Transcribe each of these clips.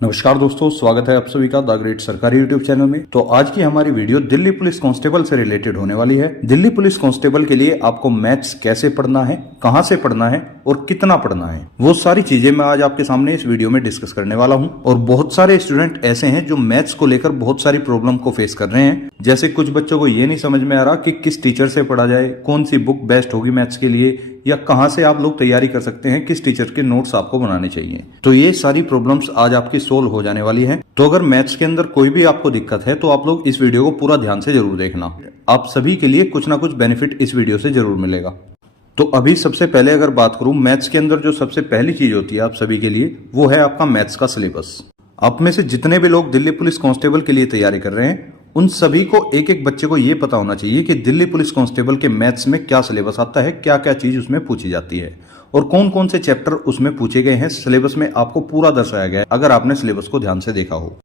नमस्कार दोस्तों, स्वागत है आप सभी का द ग्रेट सरकारी यूट्यूब चैनल में। तो आज की हमारी वीडियो दिल्ली पुलिस कांस्टेबल से रिलेटेड होने वाली है। दिल्ली पुलिस कांस्टेबल के लिए आपको मैथ्स कैसे पढ़ना है, कहां से पढ़ना है और कितना पढ़ना है, वो सारी चीजें मैं आज आपके सामने इस वीडियो में डिस्कस करने वाला हूं। और बहुत सारे स्टूडेंट ऐसे हैं जो मैथ्स को लेकर बहुत सारी प्रॉब्लम को फेस कर रहे हैं। जैसे कुछ बच्चों को ये नहीं समझ में आ रहा कि किस टीचर से पढ़ा जाए, कौन सी बुक बेस्ट होगी मैथ्स के लिए, या कहां से आप लोग तैयारी कर सकते हैं, किस टीचर के नोट्स आपको बनाने चाहिए। तो ये सारी प्रॉब्लम्स आज आपकी सोल्व हो जाने वाली है। तो अगर मैथ्स के अंदर कोई भी आपको दिक्कत है तो आप लोग इस वीडियो को पूरा ध्यान से जरूर देखना। आप सभी के लिए कुछ ना कुछ बेनिफिट इस वीडियो से जरूर मिलेगा। तो अभी सबसे पहले अगर बात करूं, मैथ्स के अंदर जो सबसे पहली चीज होती है आप सभी के लिए, वो है आपका मैथ्स का सिलेबस। आप में से जितने भी लोग दिल्ली पुलिस कांस्टेबल के लिए तैयारी कर रहे हैं, उन सभी को एक एक बच्चे को ये पता होना चाहिए कि दिल्ली पुलिस कांस्टेबल के मैथ्स में क्या सिलेबस आता है, क्या क्या चीज उसमें पूछी जाती है और कौन कौन से चैप्टर उसमें पूछे गए हैं। सिलेबस में आपको पूरा दर्शाया गया है अगर आपने सिलेबस को ध्यान से देखा हो।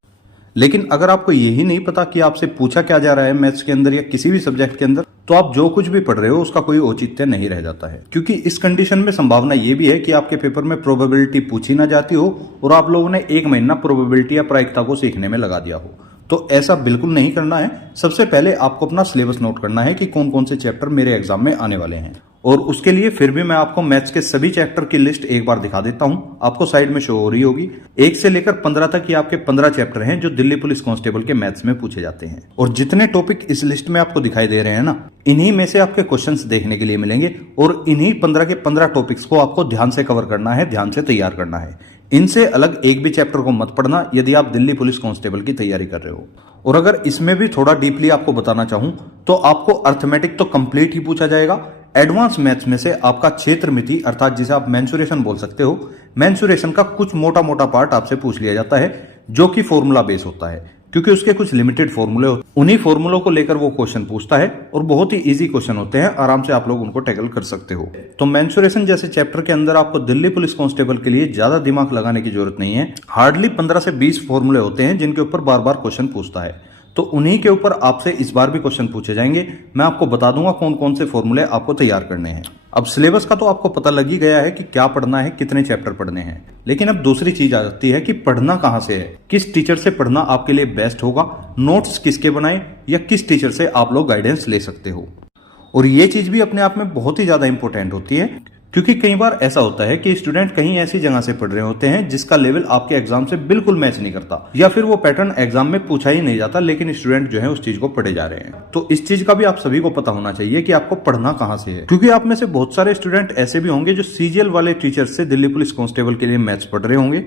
लेकिन अगर आपको यही नहीं पता कि आपसे पूछा क्या जा रहा है मैथ्स के अंदर या किसी भी सब्जेक्ट के अंदर, तो आप जो कुछ भी पढ़ रहे हो उसका कोई औचित्य नहीं रह जाता है। क्योंकि इस कंडीशन में संभावना ये भी है कि आपके पेपर में प्रोबेबिलिटी पूछी ना जाती हो और आप लोगों ने 1 महीना प्रोबेबिलिटी या प्रायिकता को सीखने में लगा दिया हो। तो ऐसा बिल्कुल नहीं करना है। सबसे पहले आपको अपना सिलेबस नोट करना है कि कौन कौन से चैप्टर मेरे एग्जाम में आने वाले हैं। और उसके लिए फिर भी मैं आपको मैथ्स के सभी चैप्टर की लिस्ट एक बार दिखा देता हूं। आपको साइड में शो हो रही होगी। 1 से लेकर 15 तक ये आपके 15 चैप्टर हैं जो दिल्ली पुलिस कांस्टेबल के मैथ्स में पूछे जाते हैं। और जितने टॉपिक इस लिस्ट में आपको दिखाई दे रहे हैं ना, इन्हीं में से आपके क्वेश्चंस देखने के लिए मिलेंगे। और इन्हीं 15 के 15 टॉपिक्स को आपको ध्यान से कवर करना है, ध्यान से तैयार करना है। इनसे अलग एक भी चैप्टर को मत पढ़ना यदि आप दिल्ली पुलिस कांस्टेबल की तैयारी कर रहे हो। और अगर इसमें भी थोड़ा डीपली आपको बताना चाहूं तो आपको अर्थमेटिक तो कंप्लीट ही पूछा जाएगा। एडवांस मैथ्स में से आपका क्षेत्र मिति अर्थात जिसे आप मेंसुरेशन बोल सकते हो, मेंसुरेशन का कुछ मोटा मोटा पार्ट आपसे पूछ लिया जाता है जो कि फॉर्मूला बेस होता है। क्योंकि उसके कुछ लिमिटेड फॉर्मूले होते हैं, उन्हीं फॉर्मूलों को लेकर वो क्वेश्चन पूछता है और बहुत ही इजी क्वेश्चन होते हैं, आराम से आप लोग उनको टैकल कर सकते हो। तो मेंसुरेशन जैसे चैप्टर के अंदर आपको दिल्ली पुलिस कांस्टेबल के लिए ज्यादा दिमाग लगाने की जरूरत नहीं है। हार्डली 15 से 20 फॉर्मूले होते हैं जिनके ऊपर बार बार क्वेश्चन पूछता है। तो उन्हीं के ऊपर आपसे इस बार भी क्वेश्चन पूछे जाएंगे। मैं आपको बता दूंगा कौन कौन से फॉर्मूले आपको तैयार करने हैं। अब सिलेबस का तो आपको पता लग ही गया है कि क्या पढ़ना है, कितने चैप्टर पढ़ने हैं। लेकिन अब दूसरी चीज आ जाती है कि पढ़ना कहां से है, किस टीचर से पढ़ना आपके लिए बेस्ट होगा, नोट्स किसके बनाए या किस टीचर से आप लोग गाइडेंस ले सकते हो। और ये चीज भी अपने आप में बहुत ही ज्यादा इंपॉर्टेंट होती है। क्योंकि कई बार ऐसा होता है कि स्टूडेंट कहीं ऐसी जगह से पढ़ रहे होते हैं जिसका लेवल आपके एग्जाम से बिल्कुल मैच नहीं करता, या फिर वो पैटर्न एग्जाम में पूछा ही नहीं जाता, लेकिन स्टूडेंट जो है उस चीज को पढ़े जा रहे हैं। तो इस चीज का भी आप सभी को पता होना चाहिए कि आपको पढ़ना कहां से है। क्योंकि आप में से बहुत सारे स्टूडेंट ऐसे भी होंगे जो सीजीएल वाले टीचर से दिल्ली पुलिस कांस्टेबल के लिए मैथ्स पढ़ रहे होंगे।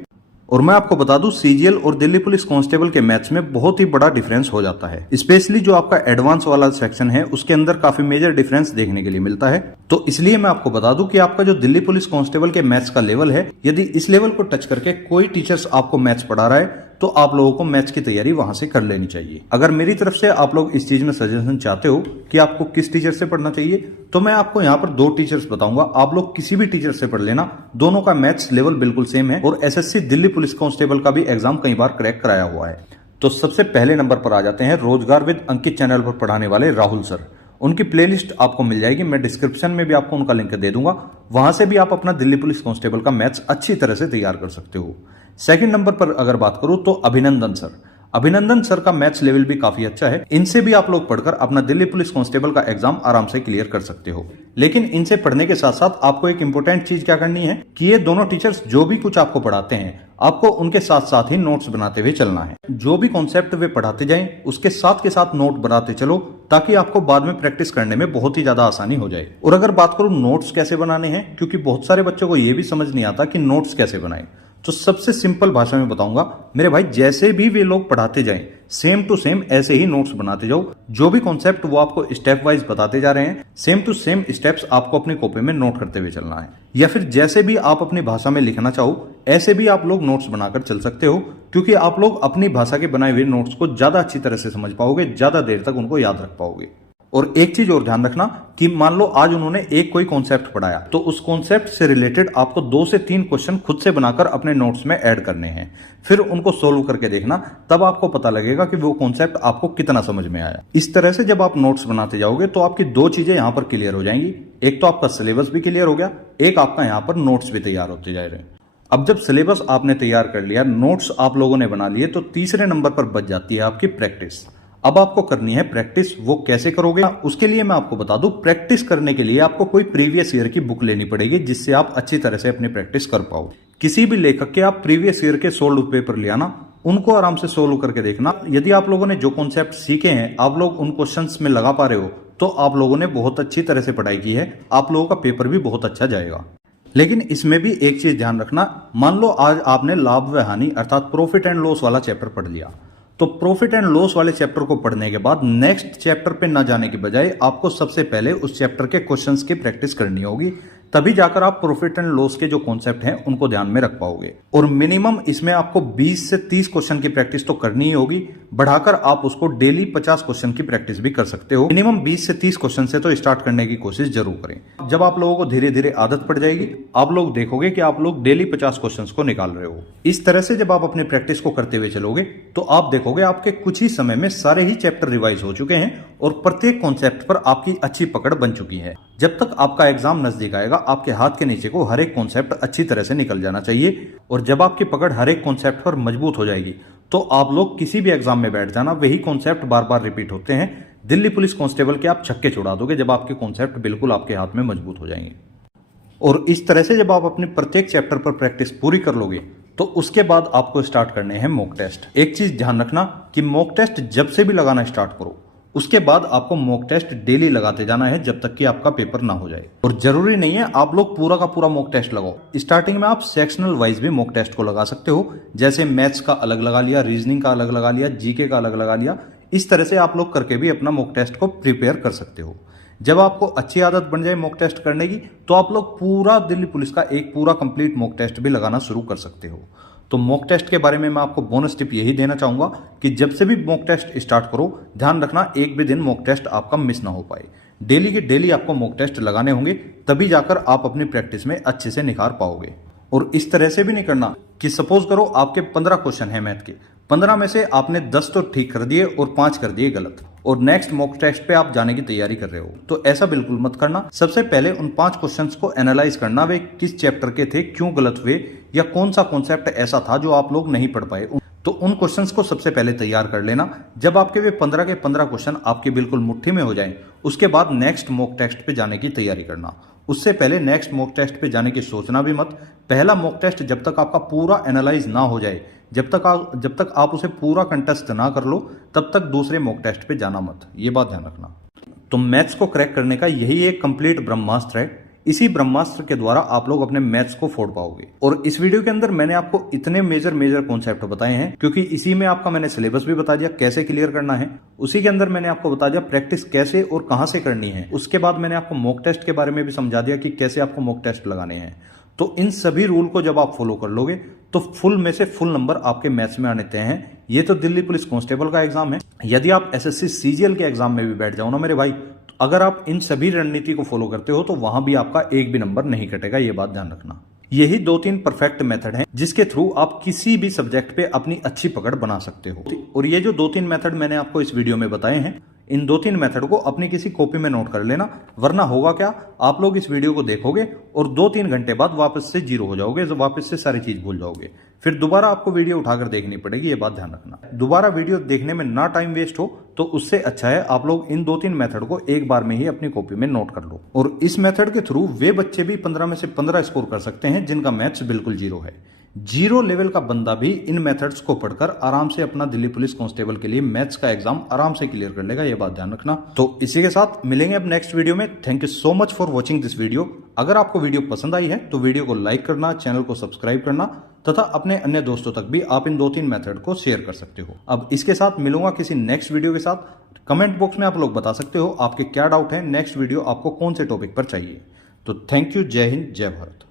और मैं आपको बता दूं, सीजीएल और दिल्ली पुलिस कांस्टेबल के मैथ्स में बहुत ही बड़ा डिफरेंस हो जाता है। स्पेशली जो आपका एडवांस वाला सेक्शन है उसके अंदर काफी मेजर डिफरेंस देखने के लिए मिलता है। तो इसलिए मैं आपको बता दूं कि आपका जो दिल्ली पुलिस कांस्टेबल के मैथ्स का लेवल है, यदि इस लेवल को टच करके कोई टीचर्स आपको मैथ्स पढ़ा रहा है तो आप लोगों को मैथ्स की तैयारी वहां से कर लेनी चाहिए। अगर मेरी तरफ से आप लोग इस चीज में सजेशन चाहते हो कि आपको किस टीचर से पढ़ना चाहिए, तो मैं आपको यहाँ पर 2 टीचर्स बताऊंगा। आप लोग किसी भी टीचर से पढ़ लेना, दोनों का मैथ्स लेवल बिल्कुल सेम है और एसएससी दिल्ली पुलिस कांस्टेबल का भी एग्जाम कई बार क्रैक कराया हुआ है। तो सबसे पहले नंबर पर आ जाते हैं रोजगार विद अंकित चैनल पर पढ़ाने वाले राहुल सर। उनकी प्लेलिस्ट आपको मिल जाएगी, मैं डिस्क्रिप्शन में भी आपको उनका लिंक दे दूंगा। वहां से भी आप अपना दिल्ली पुलिस कांस्टेबल का मैथ्स अच्छी तरह से तैयार कर सकते हो। सेकंड नंबर पर अगर बात करूं तो अभिनंदन सर। अभिनंदन सर का मैथ्स लेवल भी काफी अच्छा है। इनसे भी आप लोग पढ़कर अपना दिल्ली पुलिस कांस्टेबल का एग्जाम आराम से क्लियर कर सकते हो। लेकिन इनसे पढ़ने के साथ साथ आपको एक इंपॉर्टेंट चीज क्या करनी है कि ये दोनों टीचर्स जो भी कुछ आपको पढ़ाते हैं, आपको उनके साथ साथ ही नोट्स बनाते हुए चलना है। जो भी कॉन्सेप्ट वे पढ़ाते जाएं उसके साथ के साथ नोट बनाते चलो, ताकि आपको बाद में प्रैक्टिस करने में बहुत ही ज्यादा आसानी हो जाए। और अगर बात करूं नोट्स कैसे बनाने हैं, क्योंकि बहुत सारे बच्चों को यह भी समझ नहीं आता कि नोट्स कैसे बनाएं, तो सबसे सिंपल भाषा में बताऊंगा मेरे भाई, जैसे भी वे लोग पढ़ाते जाएं सेम टू सेम ऐसे ही नोट्स बनाते जाओ। जो भी कॉन्सेप्ट वो आपको स्टेप वाइज बताते जा रहे हैं, सेम टू सेम स्टेप्स आपको अपनी कॉपी में नोट करते हुए चलना है। या फिर जैसे भी आप अपनी भाषा में लिखना चाहो ऐसे भी आप लोग नोट्स बनाकर चल सकते हो, क्योंकि आप लोग अपनी भाषा के बनाए हुए नोट्स को ज्यादा अच्छी तरह से समझ पाओगे, ज्यादा देर तक उनको याद रख पाओगे। और एक चीज और ध्यान रखना कि मान लो आज उन्होंने एक कोई कॉन्सेप्ट पढ़ाया, तो उस कॉन्सेप्ट से रिलेटेड आपको 2 से 3 क्वेश्चन खुद से बनाकर अपने नोट्स में ऐड करने हैं। फिर उनको सोल्व करके देखना, तब आपको पता लगेगा कि वो कॉन्सेप्ट आपको कितना समझ में आया। इस तरह से जब आप नोट्स बनाते जाओगे तो आपकी 2 चीजें यहां पर क्लियर हो जाएंगी। एक तो आपका सिलेबस भी क्लियर हो गया, एक आपका यहां पर नोट्स भी तैयार होते जा रहे हैं। अब जब सिलेबस आपने तैयार कर लिया, नोट्स आप लोगों ने बना लिए, तो तीसरे नंबर पर बच जाती है आपकी प्रैक्टिस। अब आपको करनी है प्रैक्टिस। वो कैसे करोगे, उसके लिए मैं आपको बता दूं, प्रैक्टिस करने के लिए आपको कोई प्रीवियस ईयर की बुक लेनी पड़ेगी, जिससे आप अच्छी तरह से अपनी प्रैक्टिस कर पाओ। किसी भी लेखक के आप प्रीवियस ईयर के सोल्व पेपर ले आना, उनको आराम से सोल्व करके देखना। यदि आप लोगों ने जो कॉन्सेप्ट सीखे हैं आप लोग उन क्वेश्चंस में लगा पा रहे हो, तो आप लोगों ने बहुत अच्छी तरह से पढ़ाई की है, आप लोगों का पेपर भी बहुत अच्छा जाएगा। लेकिन इसमें भी एक चीज ध्यान रखना, मान लो आज आपने लाभ व हानि अर्थात प्रॉफिट एंड लॉस वाला चैप्टर पढ़ लिया, तो प्रॉफिट एंड लॉस वाले चैप्टर को पढ़ने के बाद नेक्स्ट चैप्टर पे ना जाने के बजाय आपको सबसे पहले उस चैप्टर के क्वेश्चंस की प्रैक्टिस करनी होगी, तभी जाकर आप प्रॉफिट एंड लॉस के जो कॉन्सेप्ट हैं उनको ध्यान में रख पाओगे। और मिनिमम इसमें आपको 20 से 30 क्वेश्चन की प्रैक्टिस तो करनी ही होगी, बढ़ाकर आप उसको डेली 50 क्वेश्चन की प्रैक्टिस भी कर सकते हो। मिनिमम 20 से 30 क्वेश्चन से तो स्टार्ट करने की कोशिश जरूर करें। जब आप लोगों को धीरे धीरे आदत पड़ जाएगी, आप लोग देखोगे कि आप लोग डेली 50 क्वेश्चन को निकाल रहे हो। इस तरह से जब आप अपनी प्रैक्टिस को करते हुए चलोगे, तो आप देखोगे आपके कुछ ही समय में सारे ही चैप्टर रिवाइज हो चुके हैं और प्रत्येक कॉन्सेप्ट पर आपकी अच्छी पकड़ बन चुकी है। जब तक आपका एग्जाम नजदीक आएगा, आपके हाथ के नीचे को हर एक कॉन्सेप्ट अच्छी तरह से निकल जाना चाहिए। और जब आपकी पकड़ हर एक कॉन्सेप्ट पर मजबूत हो जाएगी, तो आप लोग किसी भी एग्जाम में बैठ जाना, वही कॉन्सेप्ट बार बार रिपीट होते हैं। दिल्ली पुलिस कांस्टेबल के आप छक्के छुड़ा दोगे जब आपके कॉन्सेप्ट बिल्कुल आपके हाथ में मजबूत हो जाएंगे। और इस तरह से जब आप अपने प्रत्येक चैप्टर पर प्रैक्टिस पूरी कर लोगे, तो उसके बाद आपको स्टार्ट करने हैं मॉक टेस्ट। एक चीज ध्यान रखना कि मॉक टेस्ट जब से भी लगाना स्टार्ट करो, उसके बाद आपको मॉक टेस्ट डेली लगाते जाना है जब तक कि आपका पेपर ना हो जाए। और जरूरी नहीं है आप लोग पूरा का पूरा मॉक टेस्ट लगाओ। स्टार्टिंग में आप सेक्शनल वाइज भी मॉक टेस्ट को लगा सकते हो, जैसे मैथ्स का अलग लगा लिया, रीजनिंग का अलग लगा लिया, जीके का अलग लगा लिया। इस तरह से आप लोग करके भी अपना मॉक टेस्ट को प्रिपेयर कर सकते हो। जब आपको अच्छी आदत बन जाए मॉक टेस्ट करने की, तो आप लोग पूरा दिल्ली पुलिस का एक पूरा कंप्लीट मॉक टेस्ट भी लगाना शुरू कर सकते हो। तो मॉक टेस्ट के बारे में मैं आपको बोनस टिप यही देना चाहूंगा कि जब से भी मॉक टेस्ट स्टार्ट करो, ध्यान रखना एक भी दिन मॉक टेस्ट आपका मिस ना हो पाए। डेली के डेली आपको मॉक टेस्ट लगाने होंगे, तभी जाकर आप अपनी प्रैक्टिस में अच्छे से निखार पाओगे। और इस तरह से भी नहीं करना कि सपोज करो आपके 15 क्वेश्चन है मैथ के, 15 में से आपने 10 तो ठीक कर दिए और 5 कर दिए गलत, और नेक्स्ट मॉक टेस्ट पे आप जाने की तैयारी कर रहे हो। तो ऐसा बिल्कुल मत करना। सबसे पहले उन 5 क्वेश्चंस को एनालाइज करना, वे किस चैप्टर के थे, क्यों गलत हुए, या कौन सा कॉन्सेप्ट ऐसा था जो आप लोग नहीं पढ़ पाए। तो उन क्वेश्चंस को सबसे पहले तैयार कर लेना। जब आपके वे 15 के 15 क्वेश्चन आपके बिल्कुल मुट्ठी में हो जाएं, उसके बाद नेक्स्ट मॉक टेस्ट पे जाने की तैयारी करना। उससे पहले नेक्स्ट मॉक टेस्ट पे जाने की सोचना भी मत। पहला मॉक टेस्ट जब तक आपका पूरा एनालाइज ना हो जाए, जब तक आप उसे पूरा कंटेस्ट ना कर लो, तब तक दूसरे मॉक टेस्ट पे जाना मत। ये बात ध्यान रखना। तो मैथ्स को क्रैक करने का यही एक कंप्लीट ब्रह्मास्त्र है। इसी ब्रह्मास्त्र के द्वारा आप लोग अपने मैथ्स को फोड़ पाओगे। और इस वीडियो के अंदर मैंने आपको इतने मेजर कॉन्सेप्ट बताए हैं, क्योंकि इसी में आपका मैंने सिलेबस भी बता दिया कैसे क्लियर करना है। उसी के अंदर मैंने आपको बता दिया प्रैक्टिस कैसे और कहां से करनी है। उसके बाद मैंने आपको मॉक टेस्ट के बारे में भी समझा दिया कि कैसे आपको मॉक टेस्ट लगाने हैं। तो इन सभी रूल को जब आप फॉलो कर लोगे, तो फुल में से फुल नंबर आपके मैथ्स में आने तय हैं। ये तो दिल्ली पुलिस कांस्टेबल का एग्जाम है। यदि आप एसएससी सीजीएल के एग्जाम में भी बैठ जाओ ना मेरे भाई, तो अगर आप इन सभी रणनीति को फॉलो करते हो, तो वहां भी आपका एक भी नंबर नहीं कटेगा। ये बात ध्यान रखना। यही 2-3 परफेक्ट मेथड हैं जिसके थ्रू आप किसी भी सब्जेक्ट पे अपनी अच्छी पकड़ बना सकते हो। और ये जो 2-3 मेथड मैंने आपको इस वीडियो में बताए हैं, इन 2-3 मेथड को अपनी किसी कॉपी में नोट कर लेना, वरना होगा क्या, आप लोग इस वीडियो को देखोगे और 2-3 घंटे बाद वापस से जीरो हो जाओगे, वापस से सारी चीज भूल जाओगे। फिर दोबारा आपको वीडियो उठाकर देखनी पड़ेगी। ये बात ध्यान रखना। दोबारा वीडियो देखने में ना टाइम वेस्ट हो, तो उससे अच्छा है आप लोग इन 2-3 मेथड को एक बार में ही अपनी कॉपी में नोट कर लो। और इस मेथड के थ्रू वे बच्चे भी 15 में से 15 स्कोर कर सकते हैं जिनका मैथ्स बिल्कुल जीरो है। जीरो लेवल का बंदा भी इन मेथड्स को पढ़कर आराम से अपना दिल्ली पुलिस कांस्टेबल के लिए मैथ्स का एग्जाम आराम से क्लियर कर लेगा। ये बात ध्यान रखना। तो इसी के साथ मिलेंगे अब नेक्स्ट वीडियो में। Thank you so much for watching this video. अगर आपको वीडियो पसंद आई है तो वीडियो को लाइक करना, चैनल को सब्सक्राइब करना, तथा अपने अन्य दोस्तों तक भी आप इन 2-3 मेथड को शेयर कर सकते हो। अब इसके साथ मिलूंगा किसी नेक्स्ट वीडियो के साथ। कमेंट बॉक्स में आप लोग बता सकते हो आपके क्या डाउट है, नेक्स्ट वीडियो आपको कौन से टॉपिक पर चाहिए। तो थैंक यू। जय हिंद, जय भारत।